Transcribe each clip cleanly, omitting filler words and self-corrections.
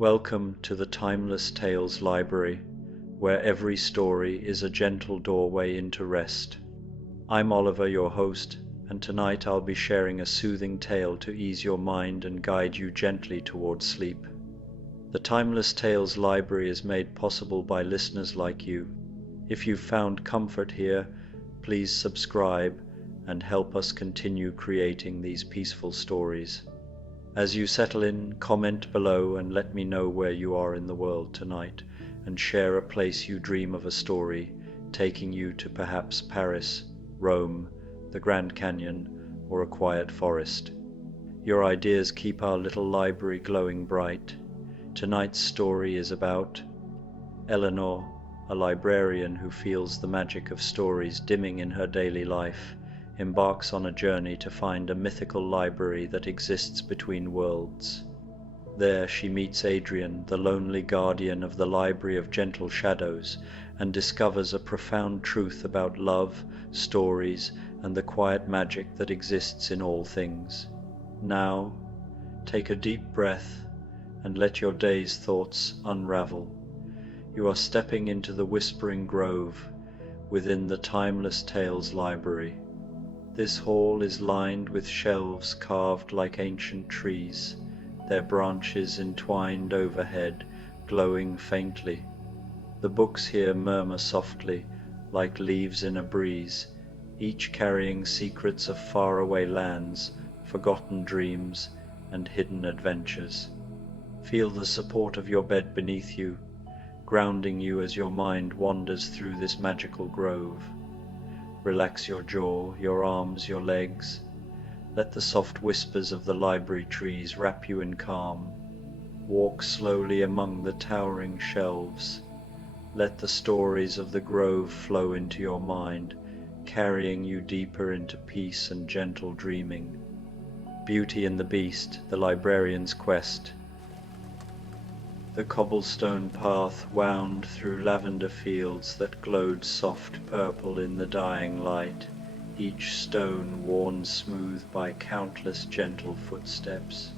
Welcome to the Timeless Tales Library, where every story is a gentle doorway into rest. I'm Oliver, your host, and tonight I'll be sharing a soothing tale to ease your mind and guide you gently towards sleep. The Timeless Tales Library is made possible by listeners like you. If you've found comfort here, please subscribe and help us continue creating these peaceful stories. As you settle in, comment below and let me know where you are in the world tonight, and share a place you dream of a story, taking you to perhaps Paris, Rome, the Grand Canyon, or a quiet forest. Your ideas keep our little library glowing bright. Tonight's story is about Eleanor, a librarian who feels the magic of stories dimming in her daily life, embarks on a journey to find a mythical library that exists between worlds. There she meets Adrian, the lonely guardian of the Library of Gentle Shadows, and discovers a profound truth about love, stories, and the quiet magic that exists in all things. Now, take a deep breath and let your day's thoughts unravel. You are stepping into the Whispering Grove within the Timeless Tales Library. This hall is lined with shelves carved like ancient trees, their branches entwined overhead, glowing faintly. The books here murmur softly, like leaves in a breeze, each carrying secrets of faraway lands, forgotten dreams, and hidden adventures. Feel the support of your bed beneath you, grounding you as your mind wanders through this magical grove. Relax your jaw, your arms, your legs. Let the soft whispers of the library trees wrap you in calm. Walk slowly among the towering shelves. Let the stories of the grove flow into your mind, carrying you deeper into peace and gentle dreaming. Beauty and the Beast, the librarian's quest. The cobblestone path wound through lavender fields that glowed soft purple in the dying light, each stone worn smooth by countless gentle footsteps.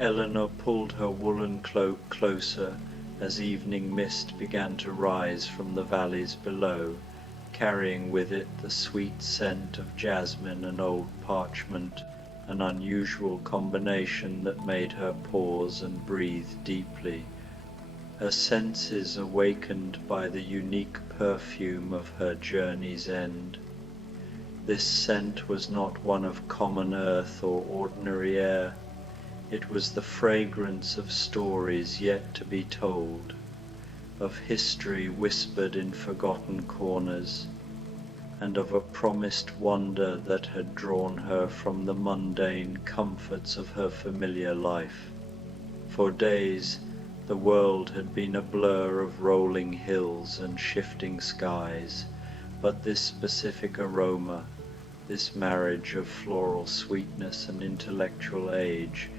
Eleanor pulled her woolen cloak closer as evening mist began to rise from the valleys below, carrying with it the sweet scent of jasmine and old parchment, an unusual combination that made her pause and breathe deeply, her senses awakened by the unique perfume of her journey's end. This scent was not one of common earth or ordinary air. It was the fragrance of stories yet to be told, of history whispered in forgotten corners, and of a promised wonder that had drawn her from the mundane comforts of her familiar life. For days, the world had been a blur of rolling hills and shifting skies, but this specific aroma, this marriage of floral sweetness and intellectual age,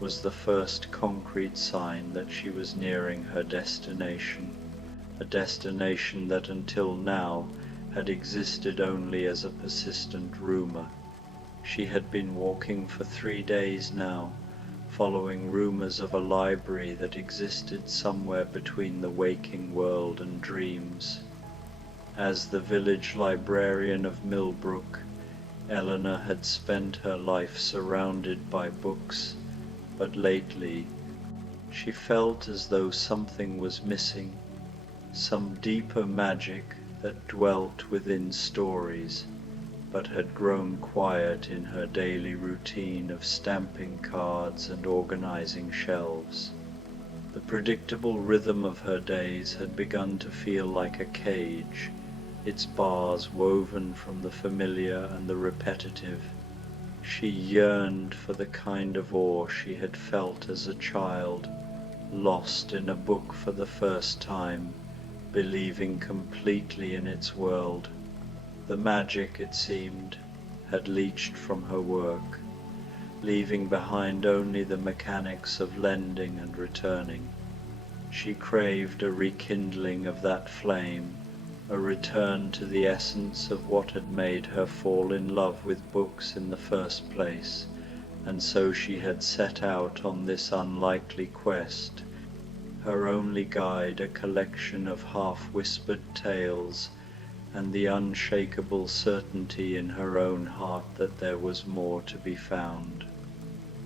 was the first concrete sign that she was nearing her destination, a destination that until now had existed only as a persistent rumor. She had been walking for 3 days now, following rumors of a library that existed somewhere between the waking world and dreams. As the village librarian of Millbrook, Eleanor had spent her life surrounded by books, but lately she felt as though something was missing, some deeper magic that dwelt within stories, but had grown quiet in her daily routine of stamping cards and organizing shelves. The predictable rhythm of her days had begun to feel like a cage, its bars woven from the familiar and the repetitive. She yearned for the kind of awe she had felt as a child, lost in a book for the first time, believing completely in its world. The magic, it seemed, had leached from her work, leaving behind only the mechanics of lending and returning. She craved a rekindling of that flame, a return to the essence of what had made her fall in love with books in the first place, and so she had set out on this unlikely quest, her only guide a collection of half-whispered tales, and the unshakable certainty in her own heart that there was more to be found.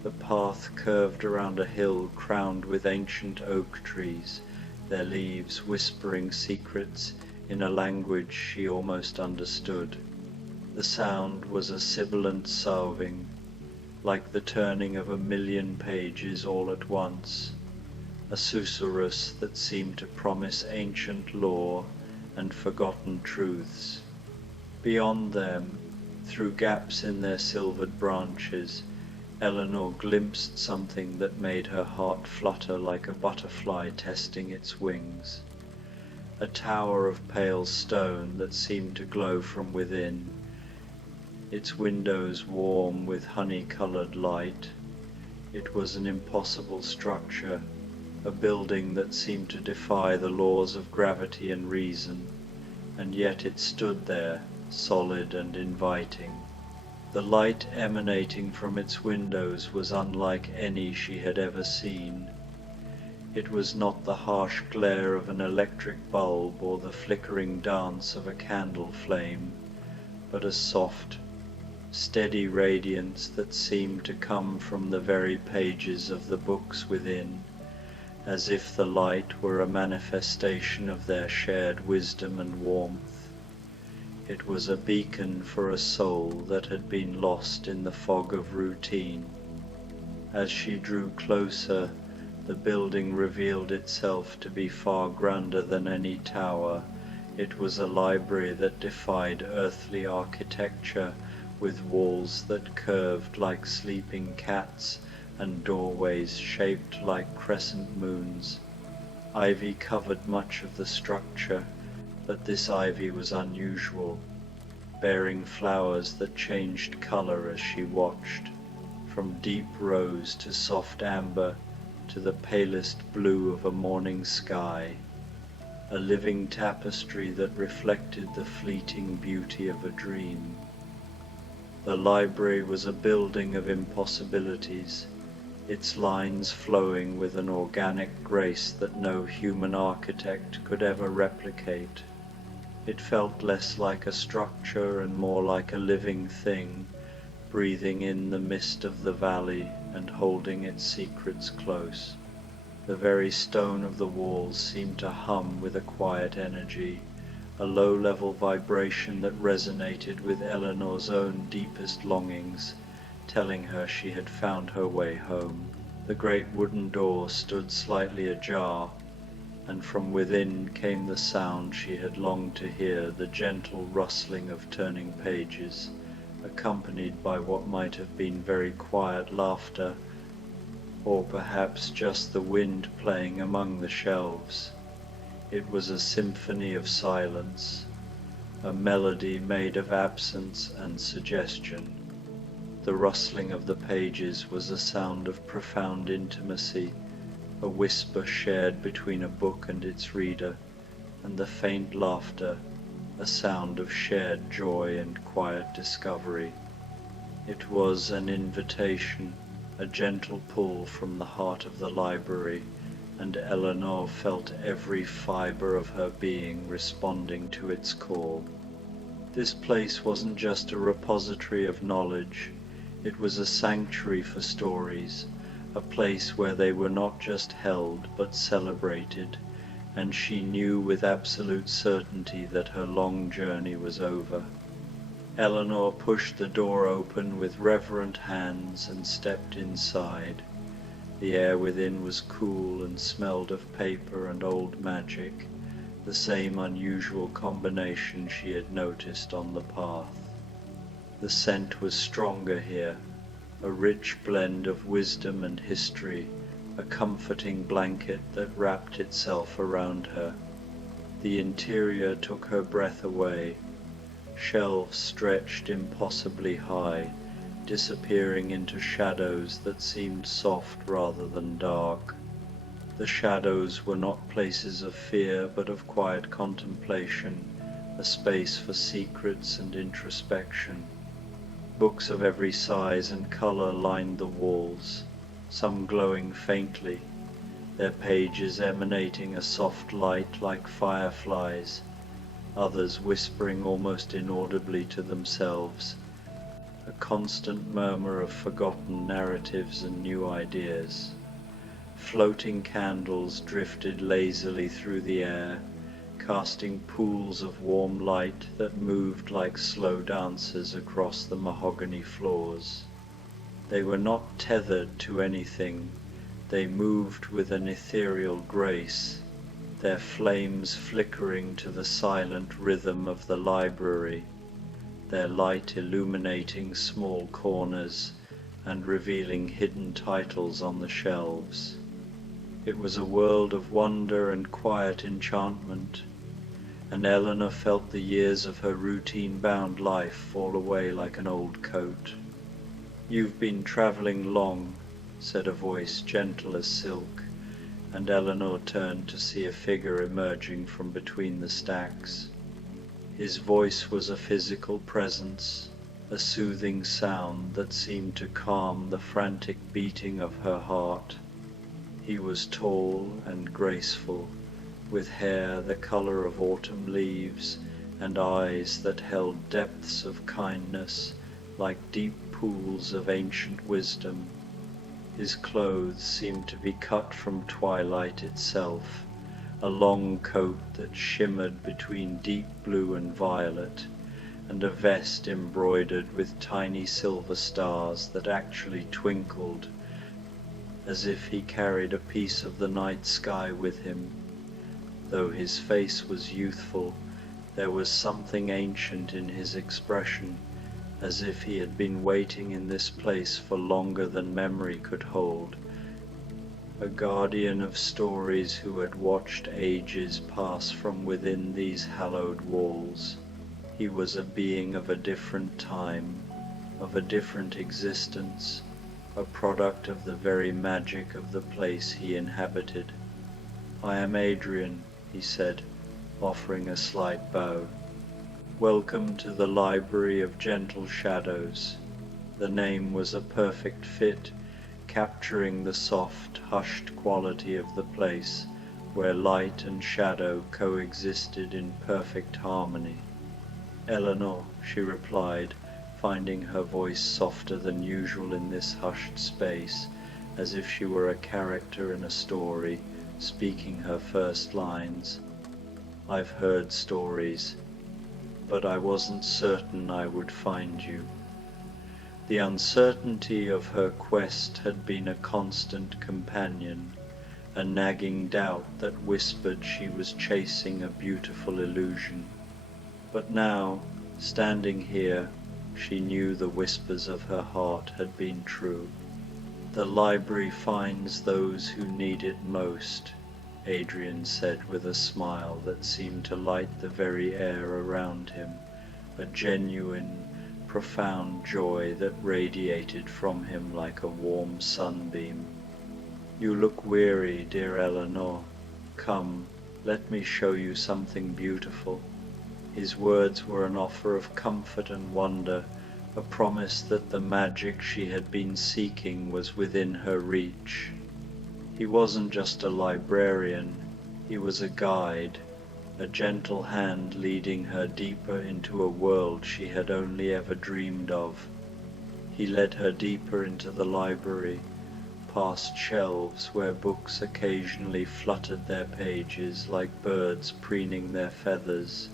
The path curved around a hill crowned with ancient oak trees, their leaves whispering secrets in a language she almost understood. The sound was a sibilant soughing, like the turning of a million pages all at once, a susurrus that seemed to promise ancient lore and forgotten truths. Beyond them, through gaps in their silvered branches, Eleanor glimpsed something that made her heart flutter like a butterfly testing its wings. A tower of pale stone that seemed to glow from within, its windows warm with honey-colored light. It was an impossible structure, a building that seemed to defy the laws of gravity and reason, and yet it stood there, solid and inviting. The light emanating from its windows was unlike any she had ever seen. It was not the harsh glare of an electric bulb or the flickering dance of a candle flame, but a soft, steady radiance that seemed to come from the very pages of the books within, as if the light were a manifestation of their shared wisdom and warmth. It was a beacon for a soul that had been lost in the fog of routine. As she drew closer, the building revealed itself to be far grander than any tower. It was a library that defied earthly architecture, with walls that curved like sleeping cats and doorways shaped like crescent moons. Ivy covered much of the structure, but this ivy was unusual, bearing flowers that changed color as she watched, from deep rose to soft amber to the palest blue of a morning sky, a living tapestry that reflected the fleeting beauty of a dream. The library was a building of impossibilities, its lines flowing with an organic grace that no human architect could ever replicate. It felt less like a structure and more like a living thing, breathing in the mist of the valley and holding its secrets close. The very stone of the walls seemed to hum with a quiet energy, a low-level vibration that resonated with Eleanor's own deepest longings, telling her she had found her way home. The great wooden door stood slightly ajar, and from within came the sound she had longed to hear, the gentle rustling of turning pages, accompanied by what might have been very quiet laughter, or perhaps just the wind playing among the shelves. It was a symphony of silence, a melody made of absence and suggestion. The rustling of the pages was a sound of profound intimacy, a whisper shared between a book and its reader, and the faint laughter, a sound of shared joy and quiet discovery. It was an invitation, a gentle pull from the heart of the library, and Eleanor felt every fiber of her being responding to its call. This place wasn't just a repository of knowledge, it was a sanctuary for stories, a place where they were not just held but celebrated, and she knew with absolute certainty that her long journey was over. Eleanor pushed the door open with reverent hands and stepped inside. The air within was cool and smelled of paper and old magic, the same unusual combination she had noticed on the path. The scent was stronger here, a rich blend of wisdom and history, a comforting blanket that wrapped itself around her. The interior took her breath away. Shelves stretched impossibly high, disappearing into shadows that seemed soft rather than dark. The shadows were not places of fear but of quiet contemplation, a space for secrets and introspection. Books of every size and color lined the walls, some glowing faintly, their pages emanating a soft light like fireflies, others whispering almost inaudibly to themselves, a constant murmur of forgotten narratives and new ideas. Floating candles drifted lazily through the air, casting pools of warm light that moved like slow dancers across the mahogany floors. They were not tethered to anything, they moved with an ethereal grace, their flames flickering to the silent rhythm of the library, their light illuminating small corners and revealing hidden titles on the shelves. It was a world of wonder and quiet enchantment, and Eleanor felt the years of her routine-bound life fall away like an old coat. "You've been traveling long," said a voice gentle as silk, and Eleanor turned to see a figure emerging from between the stacks. His voice was a physical presence, a soothing sound that seemed to calm the frantic beating of her heart. He was tall and graceful, with hair the color of autumn leaves and eyes that held depths of kindness like deep pools of ancient wisdom. His clothes seemed to be cut from twilight itself, a long coat that shimmered between deep blue and violet, and a vest embroidered with tiny silver stars that actually twinkled, as if he carried a piece of the night sky with him. Though his face was youthful, there was something ancient in his expression, as if he had been waiting in this place for longer than memory could hold, a guardian of stories who had watched ages pass from within these hallowed walls. He was a being of a different time, of a different existence, a product of the very magic of the place he inhabited. "I am Adrian," he said, offering a slight bow. "Welcome to the Library of Gentle Shadows." The name was a perfect fit, capturing the soft, hushed quality of the place, where light and shadow coexisted in perfect harmony. "Eleanor," she replied, finding her voice softer than usual in this hushed space, as if she were a character in a story, speaking her first lines. "I've heard stories, but I wasn't certain I would find you." The uncertainty of her quest had been a constant companion, a nagging doubt that whispered she was chasing a beautiful illusion. But now, standing here, she knew the whispers of her heart had been true. "The library finds those who need it most," Adrian said with a smile that seemed to light the very air around him, a genuine, profound joy that radiated from him like a warm sunbeam. "You look weary, dear Eleanor. Come, let me show you something beautiful." His words were an offer of comfort and wonder, a promise that the magic she had been seeking was within her reach. He wasn't just a librarian, he was a guide, a gentle hand leading her deeper into a world she had only ever dreamed of. He led her deeper into the library, past shelves where books occasionally fluttered their pages like birds preening their feathers,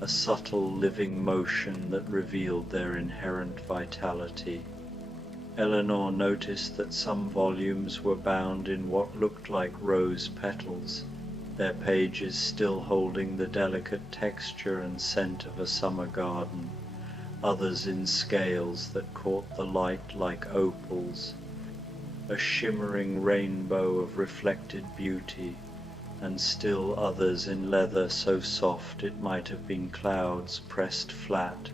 a subtle living motion that revealed their inherent vitality. Eleanor noticed that some volumes were bound in what looked like rose petals, their pages still holding the delicate texture and scent of a summer garden, others in scales that caught the light like opals, a shimmering rainbow of reflected beauty, and still others in leather so soft it might have been clouds pressed flat,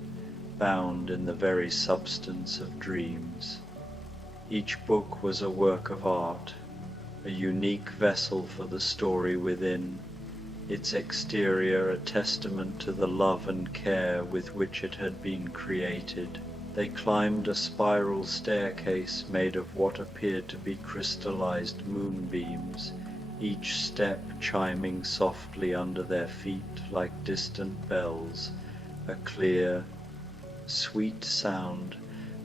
bound in the very substance of dreams. Each book was a work of art, a unique vessel for the story within, its exterior a testament to the love and care with which it had been created, They climbed a spiral staircase made of what appeared to be crystallized moonbeams, each step chiming softly under their feet like distant bells, a clear, sweet sound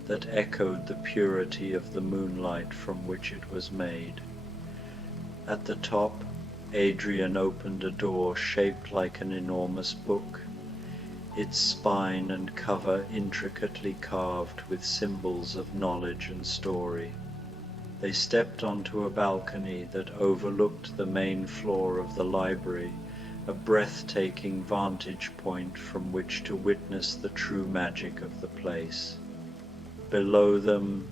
that echoed the purity of the moonlight from which it was made. At the top, Adrian opened a door shaped like an enormous book, its spine and cover intricately carved with symbols of knowledge and story. They stepped onto a balcony that overlooked the main floor of the library, a breathtaking vantage point from which to witness the true magic of the place. Below them,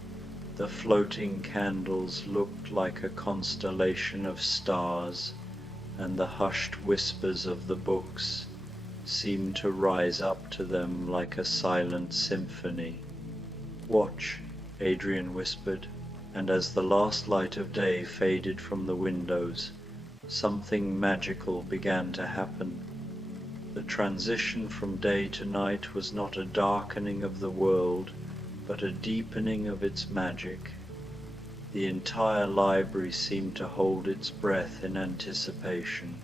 the floating candles looked like a constellation of stars, and the hushed whispers of the books seemed to rise up to them like a silent symphony. "Watch," Adrian whispered, and as the last light of day faded from the windows, something magical began to happen. The transition from day to night was not a darkening of the world, but a deepening of its magic. The entire library seemed to hold its breath in anticipation.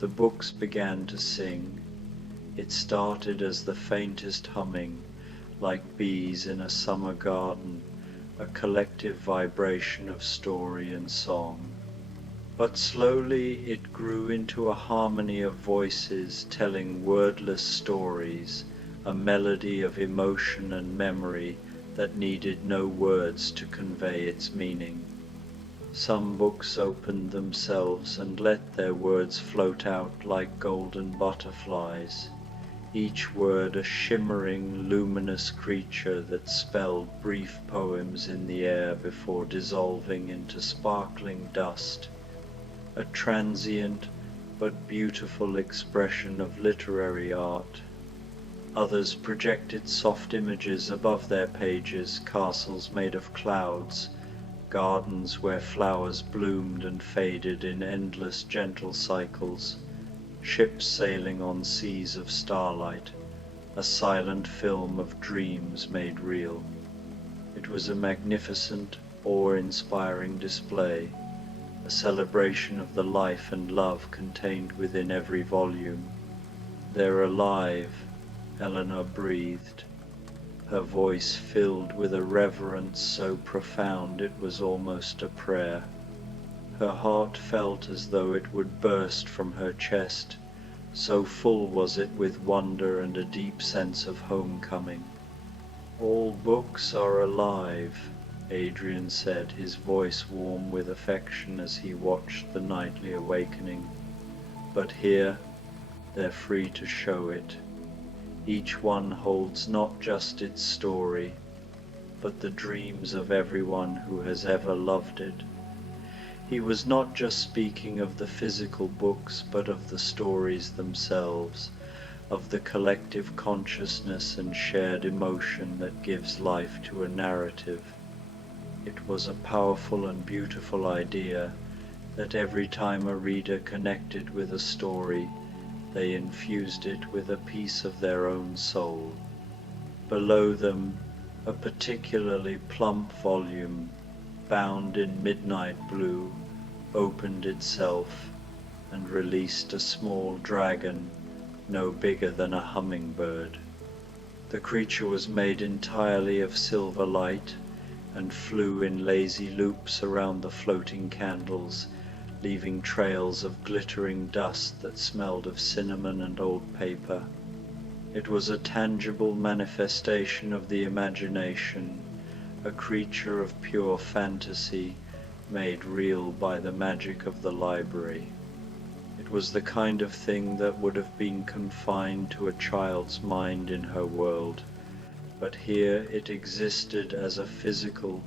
The books began to sing. It started as the faintest humming, like bees in a summer garden, a collective vibration of story and song. But slowly it grew into a harmony of voices telling wordless stories, a melody of emotion and memory that needed no words to convey its meaning. Some books opened themselves and let their words float out like golden butterflies, each word a shimmering, luminous creature that spelled brief poems in the air before dissolving into sparkling dust, a transient but beautiful expression of literary art. Others projected soft images above their pages, castles made of clouds, gardens where flowers bloomed and faded in endless gentle cycles, ships sailing on seas of starlight, a silent film of dreams made real. It was a magnificent, awe-inspiring display, a celebration of the life and love contained within every volume. "They're alive," Eleanor breathed, her voice filled with a reverence so profound it was almost a prayer. Her heart felt as though it would burst from her chest, so full was it with wonder and a deep sense of homecoming. "All books are alive," Adrian said, his voice warm with affection as he watched the nightly awakening. "But here, they're free to show it. Each one holds not just its story, but the dreams of everyone who has ever loved it." He was not just speaking of the physical books, but of the stories themselves, of the collective consciousness and shared emotion that gives life to a narrative. It was a powerful and beautiful idea that every time a reader connected with a story, they infused it with a piece of their own soul. Below them, a particularly plump volume, bound in midnight blue, opened itself and released a small dragon no bigger than a hummingbird. The creature was made entirely of silver light and flew in lazy loops around the floating candles, leaving trails of glittering dust that smelled of cinnamon and old paper. It was a tangible manifestation of the imagination, a creature of pure fantasy made real by the magic of the library. It was the kind of thing that would have been confined to a child's mind in her world, but here it existed as a physical,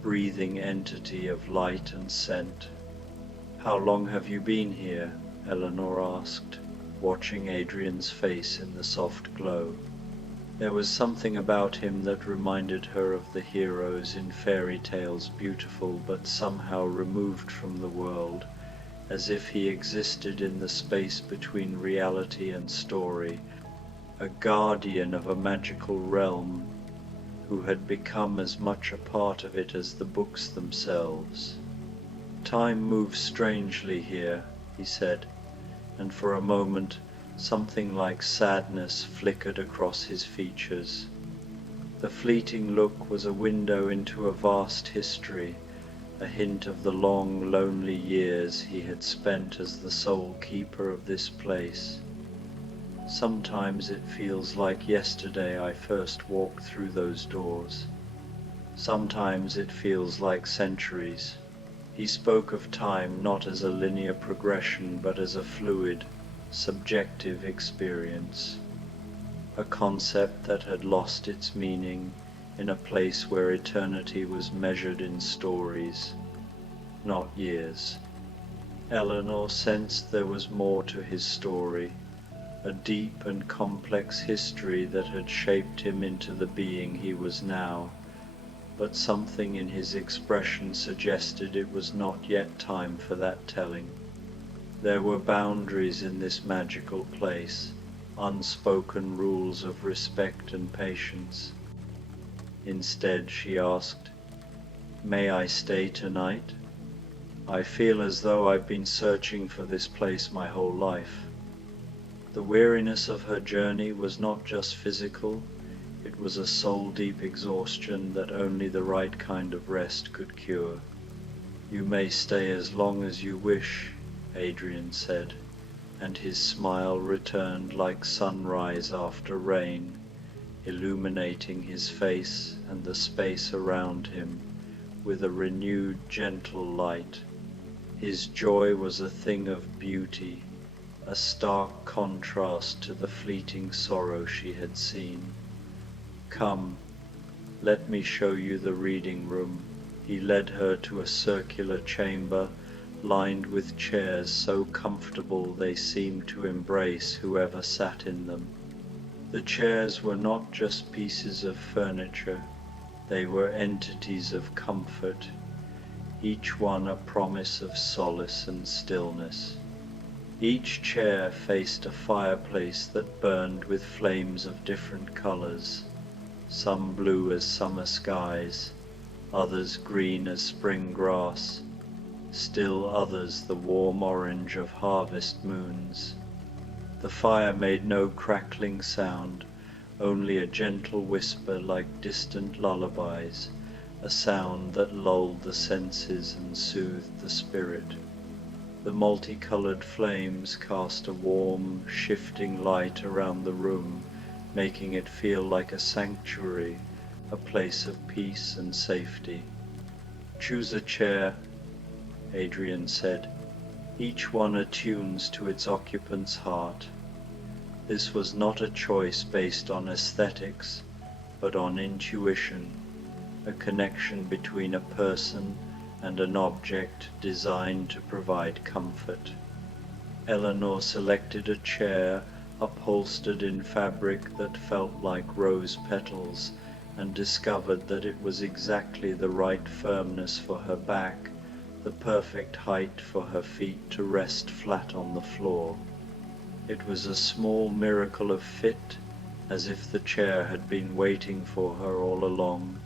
breathing entity of light and scent. "How long have you been here?" Eleanor asked, watching Adrian's face in the soft glow. There was something about him that reminded her of the heroes in fairy tales, beautiful but somehow removed from the world, as if he existed in the space between reality and story, a guardian of a magical realm. who had become as much a part of it as the books themselves. "Time moves strangely here," he said, and for a moment something like sadness flickered across his features. The fleeting look was a window into a vast history, a hint of the long, lonely years he had spent as the sole keeper of this place. "Sometimes it feels like yesterday I first walked through those doors. Sometimes it feels like centuries." He spoke of time not as a linear progression, but as a fluid, subjective experience, a concept that had lost its meaning in a place where eternity was measured in stories, not years. Eleanor sensed there was more to his story, a deep and complex history that had shaped him into the being he was now, but something in his expression suggested it was not yet time for that telling. There were boundaries in this magical place, unspoken rules of respect and patience. Instead, she asked, "May I stay tonight? I feel as though I've been searching for this place my whole life." The weariness of her journey was not just physical, it was a soul-deep exhaustion that only the right kind of rest could cure. "You may stay as long as you wish," Adrian said, and his smile returned like sunrise after rain, illuminating his face and the space around him with a renewed gentle light. His joy was a thing of beauty, a stark contrast to the fleeting sorrow she had seen. "Come, let me show you the reading room." He led her to a circular chamber lined with chairs so comfortable they seemed to embrace whoever sat in them. The chairs were not just pieces of furniture, they were entities of comfort, each one a promise of solace and stillness. Each chair faced a fireplace that burned with flames of different colors, some blue as summer skies, others green as spring grass, still others the warm orange of harvest moons. The fire made no crackling sound, only a gentle whisper like distant lullabies, a sound that lulled the senses and soothed the spirit. The multicolored flames cast a warm, shifting light around the room, making it feel like a sanctuary, a place of peace and safety. "Choose a chair," Adrian said. "Each one attunes to its occupant's heart." This was not a choice based on aesthetics, but on intuition, a connection between a person and an object designed to provide comfort. Eleanor selected a chair upholstered in fabric that felt like rose petals, and discovered that it was exactly the right firmness for her back, the perfect height for her feet to rest flat on the floor. It was a small miracle of fit, as if the chair had been waiting for her all along.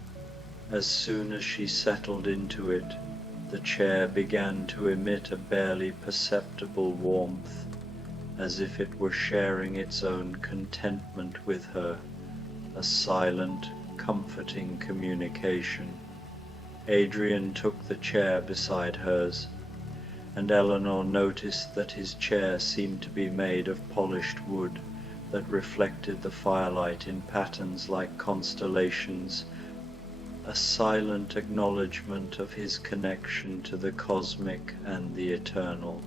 As soon as she settled into it, the chair began to emit a barely perceptible warmth, as if it were sharing its own contentment with her, a silent, comforting communication. Adrian took the chair beside hers, and Eleanor noticed that his chair seemed to be made of polished wood that reflected the firelight in patterns like constellations, a silent acknowledgement of his connection to the cosmic and the eternal.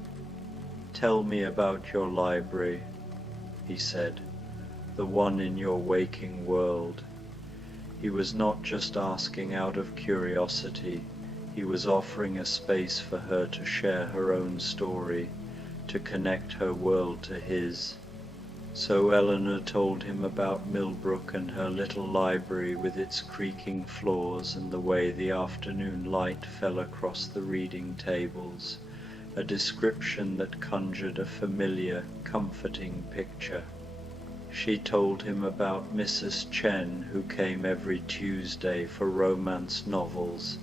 "Tell me about your library," he said, "the one in your waking world." He was not just asking out of curiosity, he was offering a space for her to share her own story, to connect her world to his. So Eleanor told him about Millbrook and her little library with its creaking floors and the way the afternoon light fell across the reading tables, a description that conjured a familiar, comforting picture. She told him about Mrs. Chen, who came every Tuesday for romance novels,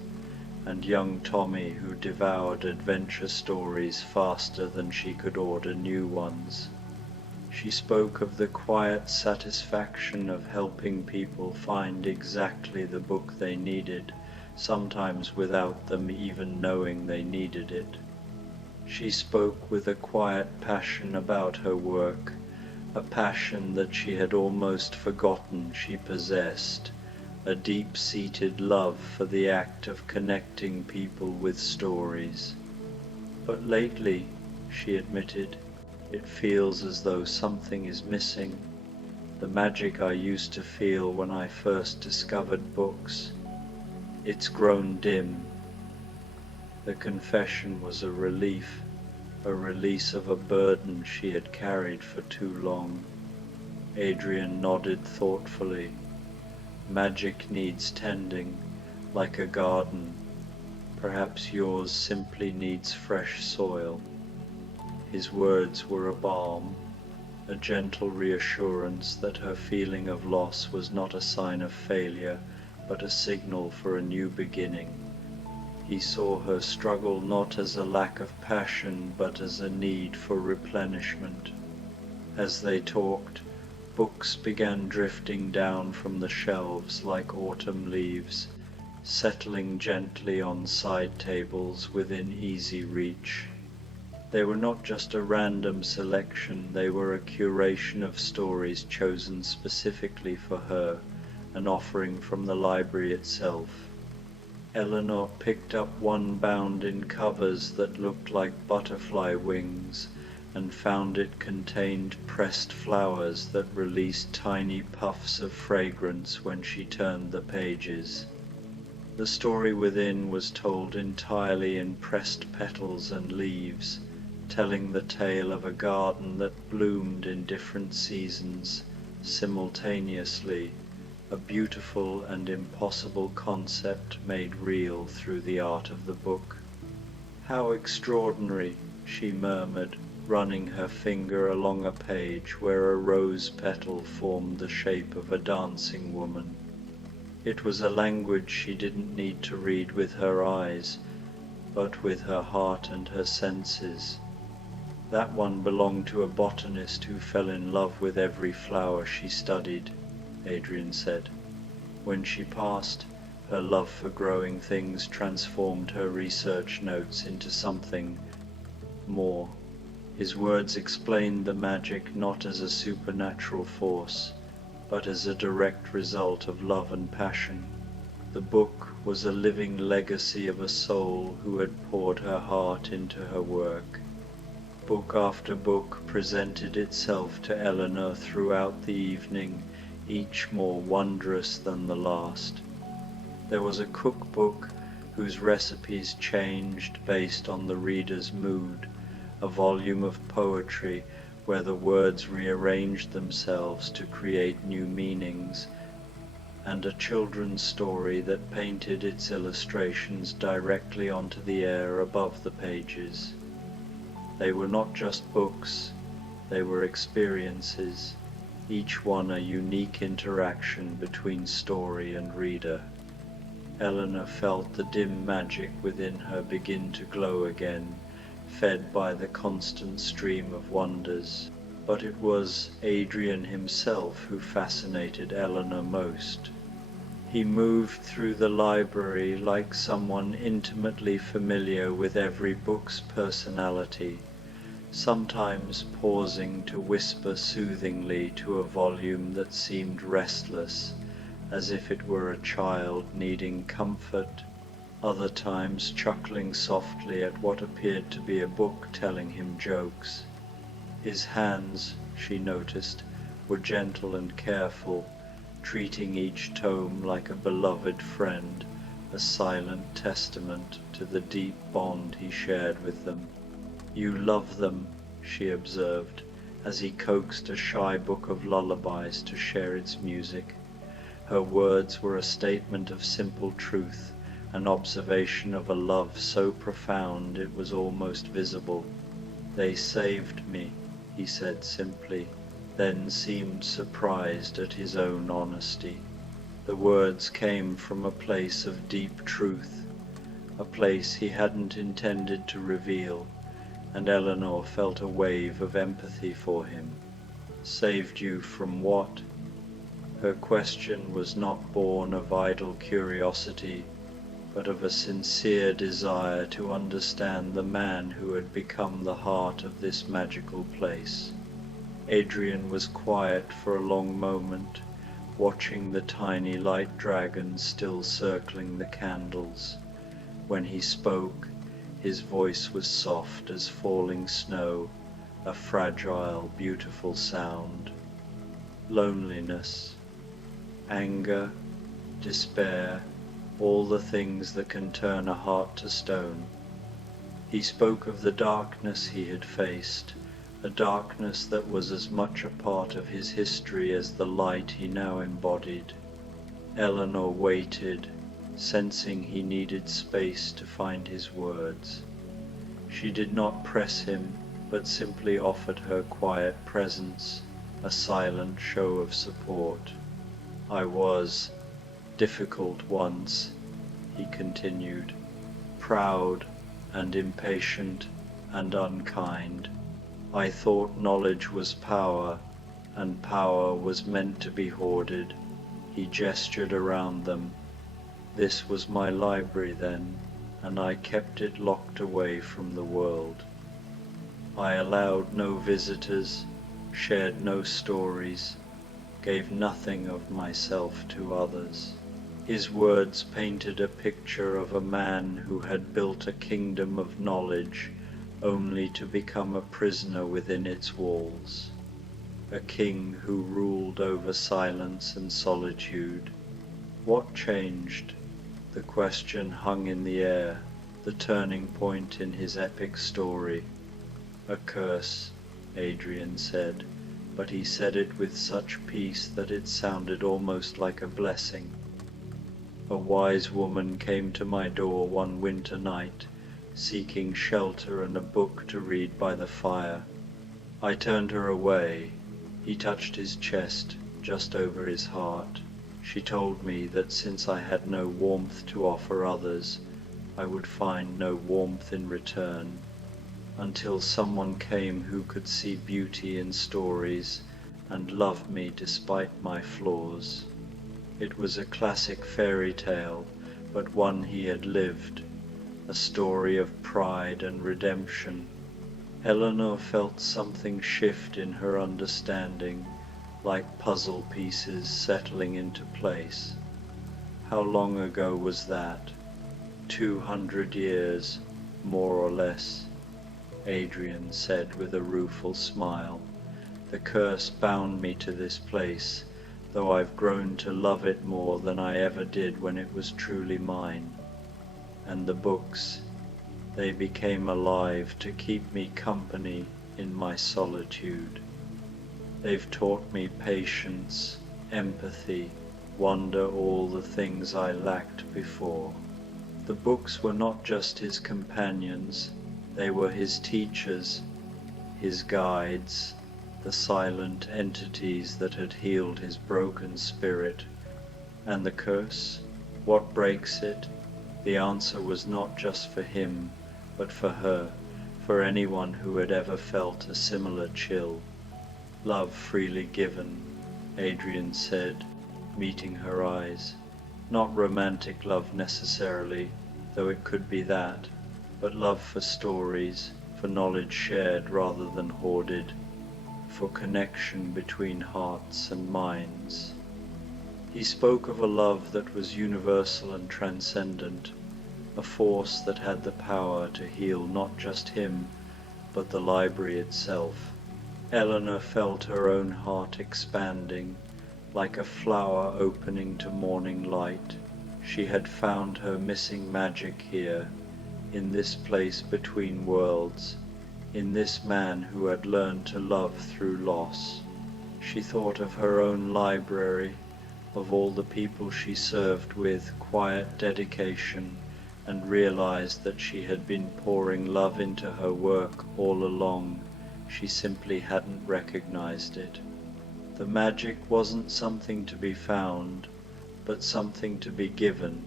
and young Tommy, who devoured adventure stories faster than she could order new ones. She spoke of the quiet satisfaction of helping people find exactly the book they needed, sometimes without them even knowing they needed it. She spoke with a quiet passion about her work, a passion that she had almost forgotten she possessed, a deep-seated love for the act of connecting people with stories. But lately, she admitted, it feels as though something is missing, the magic I used to feel when I first discovered books. It's grown dim. The confession was a relief, a release of a burden she had carried for too long. Adrian nodded thoughtfully. Magic needs tending, like a garden. Perhaps yours simply needs fresh soil. His words were a balm, a gentle reassurance that her feeling of loss was not a sign of failure, but a signal for a new beginning. He saw her struggle not as a lack of passion, but as a need for replenishment. As they talked, books began drifting down from the shelves like autumn leaves, settling gently on side tables within easy reach. They were not just a random selection, they were a curation of stories chosen specifically for her, an offering from the library itself. Eleanor picked up one bound in covers that looked like butterfly wings, and found it contained pressed flowers that released tiny puffs of fragrance when she turned the pages. The story within was told entirely in pressed petals and leaves, telling the tale of a garden that bloomed in different seasons, simultaneously, a beautiful and impossible concept made real through the art of the book. "How extraordinary," she murmured, running her finger along a page where a rose petal formed the shape of a dancing woman. It was a language she didn't need to read with her eyes, but with her heart and her senses. That one belonged to a botanist who fell in love with every flower she studied, Adrian said. When she passed, her love for growing things transformed her research notes into something more. His words explained the magic not as a supernatural force, but as a direct result of love and passion. The book was a living legacy of a soul who had poured her heart into her work. Book after book presented itself to Eleanor throughout the evening, each more wondrous than the last. There was a cookbook whose recipes changed based on the reader's mood, a volume of poetry where the words rearranged themselves to create new meanings, and a children's story that painted its illustrations directly onto the air above the pages. They were not just books, they were experiences, each one a unique interaction between story and reader. Eleanor felt the dim magic within her begin to glow again, fed by the constant stream of wonders. But it was Adrian himself who fascinated Eleanor most. He moved through the library like someone intimately familiar with every book's personality, sometimes pausing to whisper soothingly to a volume that seemed restless, as if it were a child needing comfort, other times chuckling softly at what appeared to be a book telling him jokes. His hands, she noticed, were gentle and careful, treating each tome like a beloved friend, a silent testament to the deep bond he shared with them. "You love them," she observed, as he coaxed a shy book of lullabies to share its music. Her words were a statement of simple truth, an observation of a love so profound it was almost visible. "They saved me," he said simply. then seemed surprised at his own honesty. The words came from a place of deep truth, a place he hadn't intended to reveal, and Eleanor felt a wave of empathy for him. Saved you from what? Her question was not born of idle curiosity, but of a sincere desire to understand the man who had become the heart of this magical place. Adrian was quiet for a long moment, watching the tiny light dragons still circling the candles. When he spoke, his voice was soft as falling snow, a fragile, beautiful sound. Loneliness, anger, despair, all the things that can turn a heart to stone. He spoke of the darkness he had faced, a darkness that was as much a part of his history as the light he now embodied. Eleanor waited, sensing he needed space to find his words. She did not press him, but simply offered her quiet presence, a silent show of support. I was difficult once, he continued, proud and impatient and unkind. I thought knowledge was power, and power was meant to be hoarded. He gestured around them. This was my library then, and I kept it locked away from the world. I allowed no visitors, shared no stories, gave nothing of myself to others. His words painted a picture of a man who had built a kingdom of knowledge only to become a prisoner within its walls, a king who ruled over silence and solitude. What changed? The question hung in the air, the turning point in his epic story. A curse, Adrian said, but he said it with such peace that it sounded almost like a blessing. A wise woman came to my door one winter night, seeking shelter and a book to read by the fire. I turned her away. He touched his chest, just over his heart. She told me that since I had no warmth to offer others, I would find no warmth in return, until someone came who could see beauty in stories and love me despite my flaws. It was a classic fairy tale, but one he had lived, a story of pride and redemption. Eleanor felt something shift in her understanding, like puzzle pieces settling into place. How long ago was that? 200 years, more or less, Adrian said with a rueful smile. The curse bound me to this place, though I've grown to love it more than I ever did when it was truly mine. And the books, they became alive to keep me company in my solitude. They've taught me patience, empathy, wonder, all the things I lacked before. The books were not just his companions, they were his teachers, his guides, the silent entities that had healed his broken spirit. And the curse? What breaks it? The answer was not just for him, but for her, for anyone who had ever felt a similar chill. Love freely given, Adrian said, meeting her eyes. Not romantic love necessarily, though it could be that, but love for stories, for knowledge shared rather than hoarded, for connection between hearts and minds. He spoke of a love that was universal and transcendent, a force that had the power to heal not just him, but the library itself. Eleanor felt her own heart expanding, like a flower opening to morning light. She had found her missing magic here, in this place between worlds, in this man who had learned to love through loss. She thought of her own library, of all the people she served with quiet dedication, and realized that she had been pouring love into her work all along. She simply hadn't recognized it. The magic wasn't something to be found, but something to be given,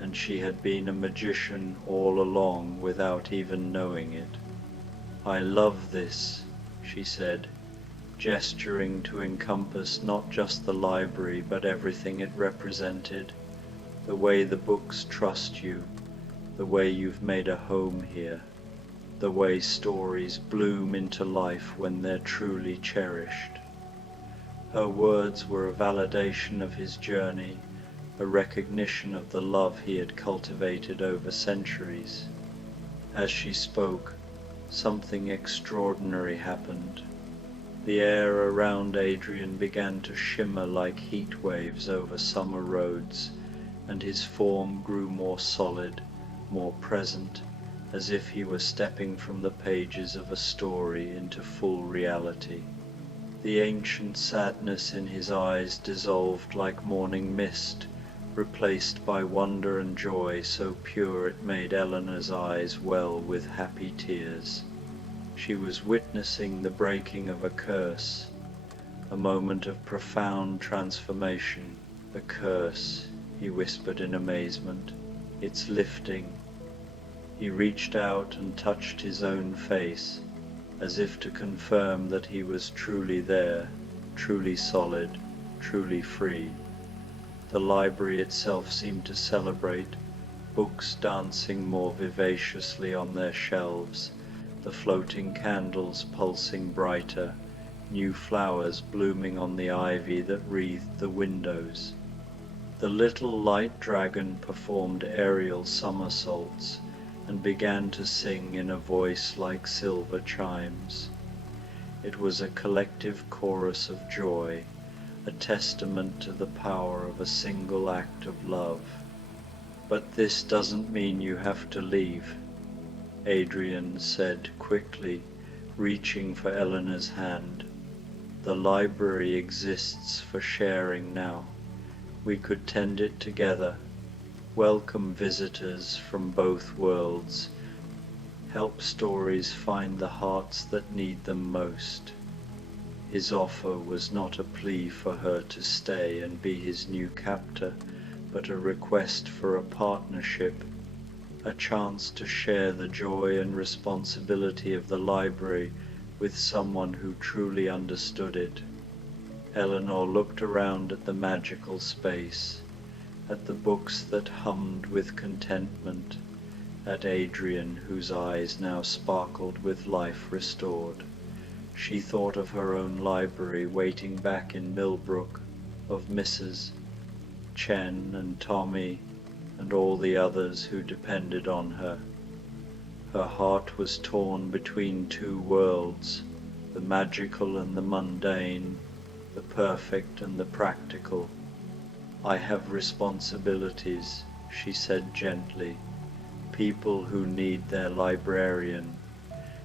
and she had been a magician all along without even knowing it. "I love this," she said, gesturing to encompass not just the library but everything it represented, the way the books trust you, the way you've made a home here, the way stories bloom into life when they're truly cherished. Her words were a validation of his journey, a recognition of the love he had cultivated over centuries. As she spoke, something extraordinary happened. The air around Adrian began to shimmer like heat waves over summer roads, and his form grew more solid, more present, as if he were stepping from the pages of a story into full reality. The ancient sadness in his eyes dissolved like morning mist, replaced by wonder and joy so pure it made Eleanor's eyes well with happy tears. She was witnessing the breaking of a curse, a moment of profound transformation. "The curse," he whispered in amazement. "It's lifting." He reached out and touched his own face, as if to confirm that he was truly there, truly solid, truly free. The library itself seemed to celebrate, books dancing more vivaciously on their shelves, the floating candles pulsing brighter, new flowers blooming on the ivy that wreathed the windows. The little light dragon performed aerial somersaults and began to sing in a voice like silver chimes. It was a collective chorus of joy, a testament to the power of a single act of love. "But this doesn't mean you have to leave," Adrian said quickly, reaching for Eleanor's hand. "The library exists for sharing now. We could tend it together, welcome visitors from both worlds, help stories find the hearts that need them most." His offer was not a plea for her to stay and be his new captor, but a request for a partnership, a chance to share the joy and responsibility of the library with someone who truly understood it. Eleanor looked around at the magical space, at the books that hummed with contentment, at Adrian whose eyes now sparkled with life restored. She thought of her own library waiting back in Millbrook, of Mrs. Chen and Tommy and all the others who depended on her. Her heart was torn between two worlds, the magical and the mundane, the perfect and the practical. "I have responsibilities," she said gently, "people who need their librarian."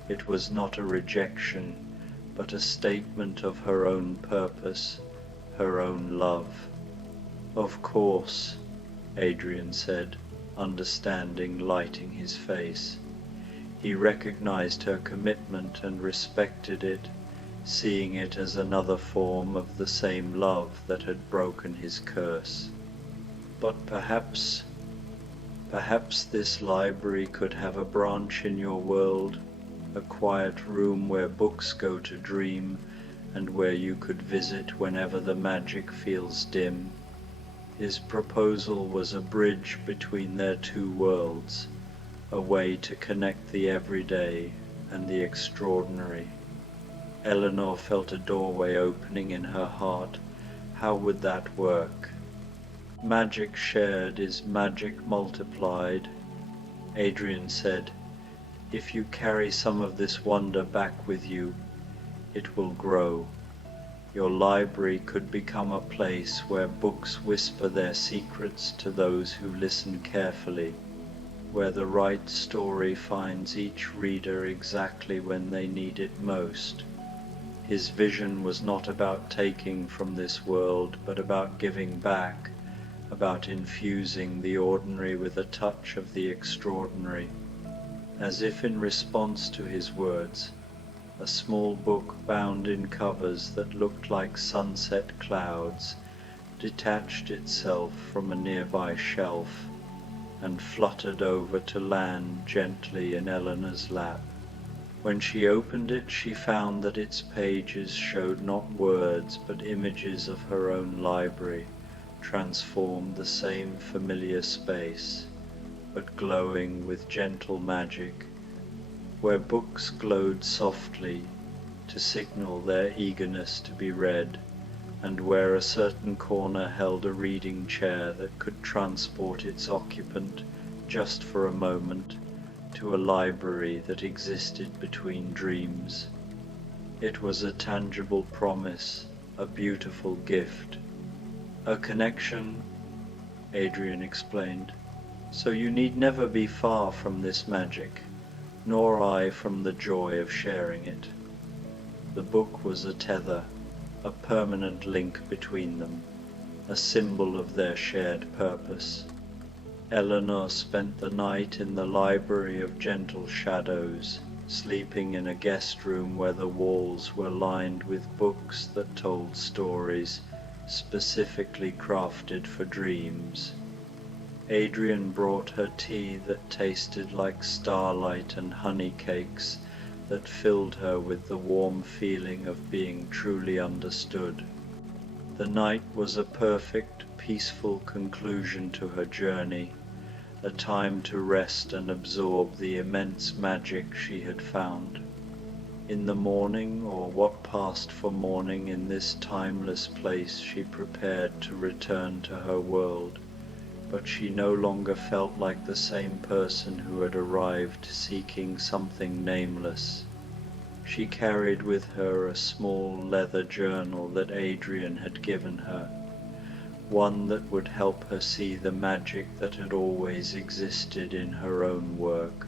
It was not a rejection, but a statement of her own purpose, her own love. "Of course," Adrian said, understanding lighting his face. He recognized her commitment and respected it, seeing it as another form of the same love that had broken his curse. "But perhaps this library could have a branch in your world, a quiet room where books go to dream and where you could visit whenever the magic feels dim." His proposal was a bridge between their two worlds, a way to connect the everyday and the extraordinary. Eleanor felt a doorway opening in her heart. How would that work? "Magic shared is magic multiplied," Adrian said. "If you carry some of this wonder back with you, it will grow. Your library could become a place where books whisper their secrets to those who listen carefully, where the right story finds each reader exactly when they need it most." His vision was not about taking from this world, but about giving back, about infusing the ordinary with a touch of the extraordinary. As if in response to his words, A small book bound in covers that looked like sunset clouds detached itself from a nearby shelf and fluttered over to land gently in Eleanor's lap. When she opened it, she found that its pages showed not words but images of her own library, transformed the same familiar space, but glowing with gentle magic, where books glowed softly to signal their eagerness to be read, and where a certain corner held a reading chair that could transport its occupant just for a moment to a library that existed between dreams. It was a tangible promise, a beautiful gift. A connection, Adrian explained, so you need never be far from this magic, nor I from the joy of sharing it. The book was a tether, a permanent link between them, a symbol of their shared purpose. Eleanor spent the night in the library of gentle shadows, sleeping in a guest room where the walls were lined with books that told stories specifically crafted for dreams. Adrian brought her tea that tasted like starlight and honey cakes that filled her with the warm feeling of being truly understood. The night was a perfect, peaceful conclusion to her journey, a time to rest and absorb the immense magic she had found. In the morning, or what passed for morning in this timeless place, she prepared to return to her world, but she no longer felt like the same person who had arrived seeking something nameless. She carried with her a small leather journal that Adrian had given her, one that would help her see the magic that had always existed in her own work.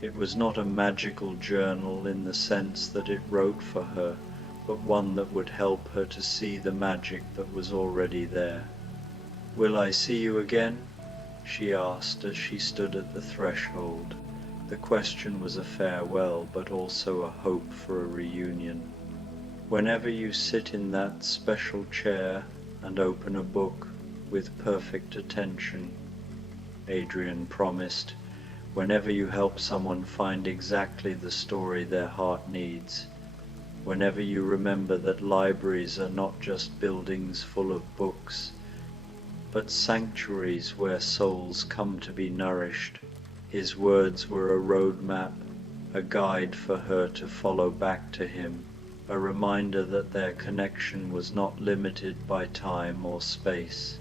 It was not a magical journal in the sense that it wrote for her, but one that would help her to see the magic that was already there. "Will I see you again?" she asked as she stood at the threshold. The question was a farewell, but also a hope for a reunion. "Whenever you sit in that special chair and open a book with perfect attention," Adrian promised, "whenever you help someone find exactly the story their heart needs, whenever you remember that libraries are not just buildings full of books, but sanctuaries where souls come to be nourished." His words were a roadmap, a guide for her to follow back to him, a reminder that their connection was not limited by time or space.